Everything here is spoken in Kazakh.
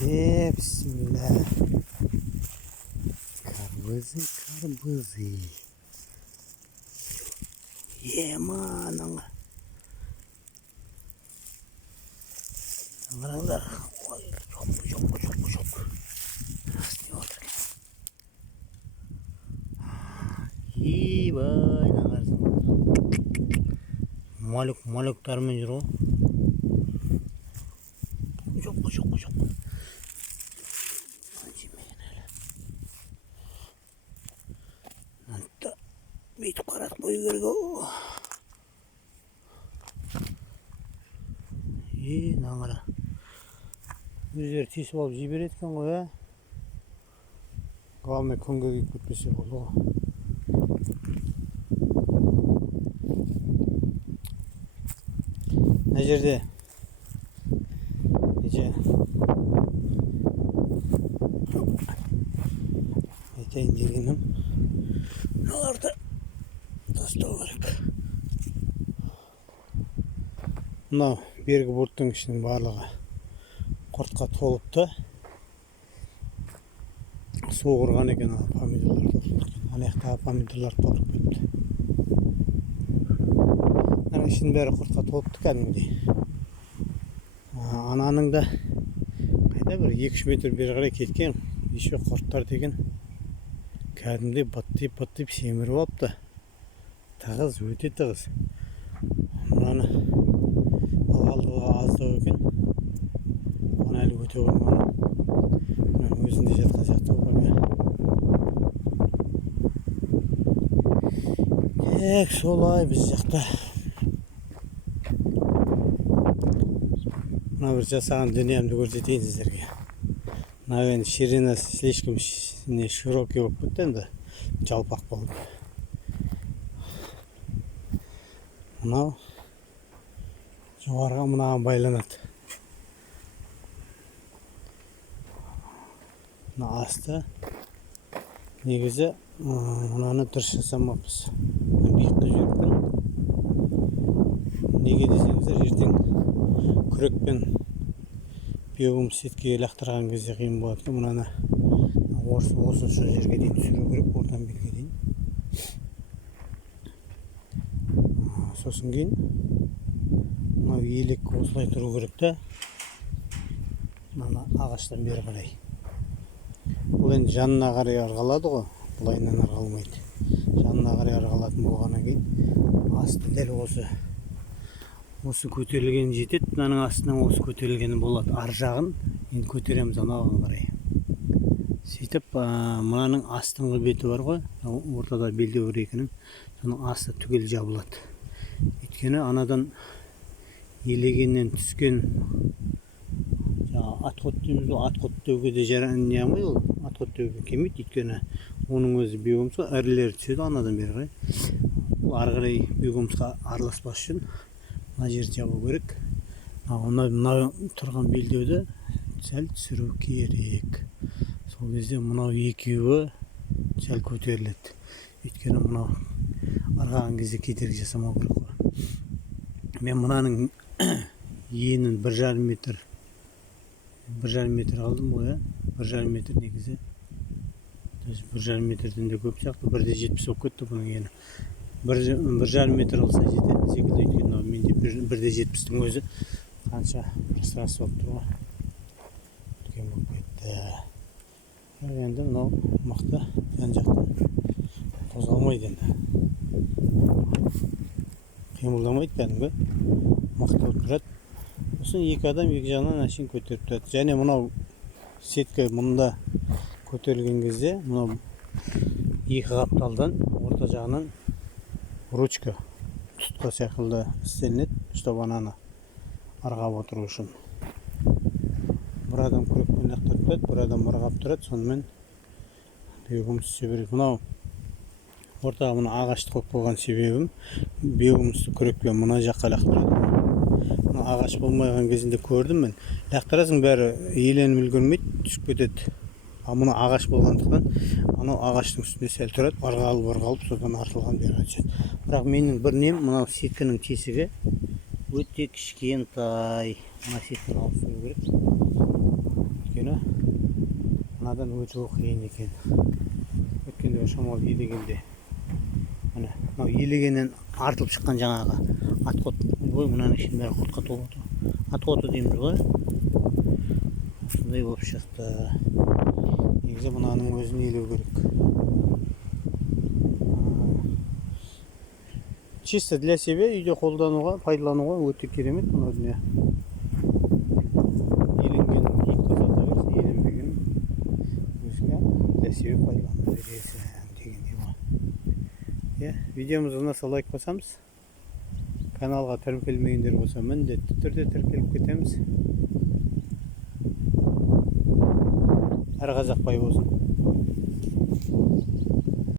Bismillah. Karpızı. Yeman ana. Anlarlar. Çok. Nasıl oldu? İyi bay nagarsın. Maluk tarmın jiro. Çok. Hatta bir karat koyu görüyor. İyi nangara. Yüzler tisip alıp жибер etken koy ha. Главное күнге күйіп кетпесе болды ғой. Мына жерде айтайын дегенім мыналарды тастау керек. Мынау бергі борттың ішінің барлығы құртқа толыпты. Су құрған екен, помидорлар толып кеткен. Аяқтағы помидорлар толып кетті. Ана ішінің бәрі құртқа толыпты кәдімгідей. Ананың да қайда бір 2-3 метр бері қарай кеткен. Еще құрттар деген кәдімгідей баттиып семіріп алыпты. Тығыз, өте тығыз. Мынаны алғалдығы аздау екен. Оны әлі өте болмаған. Мынаның өзінде жатқан сияқты ғой. Солай біз жақта. Мына бір жасаған дүниемді көрсетейін сіздерге. Мына енді ширина слишком широкий болып кетті, енді жалпақ болып. Мынау жоғарыға мынаған байланады. Мына асты негізі мынаны дұрыс жасамаппыз. Биікке жүріппін. Неге десеңіздер, ертең күрекпен биогумус сетке лақтырған кезде қиын болады. Мынаны осы жерге дейін түсіру керек, oradan берге дейін. Сосын кейін мынау елек осылай тұру керек та. Мына ағаштан бері қарай. Бұл енді жанына қарай арғалады ғой, бұлайынан арғалмайды. Жанына қарай арғалатын болғаннан кейін асты дәл осы көтерілген жетеді. Мынаның астынан осы көтерілгені болады. Ар жағын енді көтереміз анаған қарай. Сөйтіп мынаның астыңғы беті бар ғой, ортада белдеу бар екінің, соның асты түгел жабылады. Өйткені анадан елегеннен түскен атқот дейміз ғой, атқот деуге де не алмайды ол, атқот деуге келмейді. Өйткені оның өзі биогумусқа ірілері түседі анадан бері қарай. Бұл ары қарай биогумусқа араласпас үшін мына жерді жабу керек. Мынау тұрған белдеуді сәл түсіру керек. Сол кезде мынау екеуі сәл көтеріледі. Өйткені мынау арғаған кезде кедергі жасамау керек қой. Мен мынаның енін 1,5 метр қалдым ғой, 1,5 метр негізі. 1,5 метрден де көп сияқты, 1,70 болып кетті бұның ені. 1,5 метр алса жетеді секілді. Өйткені менде 1,70-тің өзі қанша пространство болып тұр ғой. Үлкен болып кетті. Енді мынау мықты жан жақтан қозғалмайды енді. Қимылдамайды кәдімгі. Мықты болып тұрады. Сосын екі адам екі жағынан әшейін көтеріп тұрады. Және мынау сетка мұнда көтерілген кезде мынау екі қапталдан орта жағынан ручка тұтқа секілді істелінеді, чтобы ананы арғап отыру үшін. Бір адам күрекпен лақтырып тұрады, бір адам арғап тұрады, сонымен биогумус түсе береді. Мынау ортаға мына ағашты қойып қойған себебім биогумусты күрекпен мына жаққа лақтырады. Мына ағаш болмайған кезінде көрдім мен. Лақтырасың бәрі еленіп үлгермейді, түсіп кетеді. Мұны ағаш болғандықтан анау ағаштың үстінде сәл тұрады, арғалып содан артылған бері түседі. Бірақ менің бір нем, мынау сеткінің тесігі өте кішкентай. Мына сеттен ауыстыру керек. Өйткені мынадан өтуі қиын екен. Өткенде шамал елегенде. Міне, мынау елегеннен артылып шыққан жаңағы атқот. Ой, мынаның ішінде бәрі қотқа толып отыр. Атқоты дейміз ғой. Осындай болып шықты. Негізі мынаның өзін елеу керек. Чисто для себя үйде қолдануға, пайдалануға өте керемет мына дүние. Еленген итті сата берсін, еленбеген өзге для себя пайдаланып бересің дегендей ғой. Видеомызға насыл лайк басамыз. Каналға тіркелмегендер болса, міндетті түрде тіркеліп кетеміз. Әр қазақ бай болсын.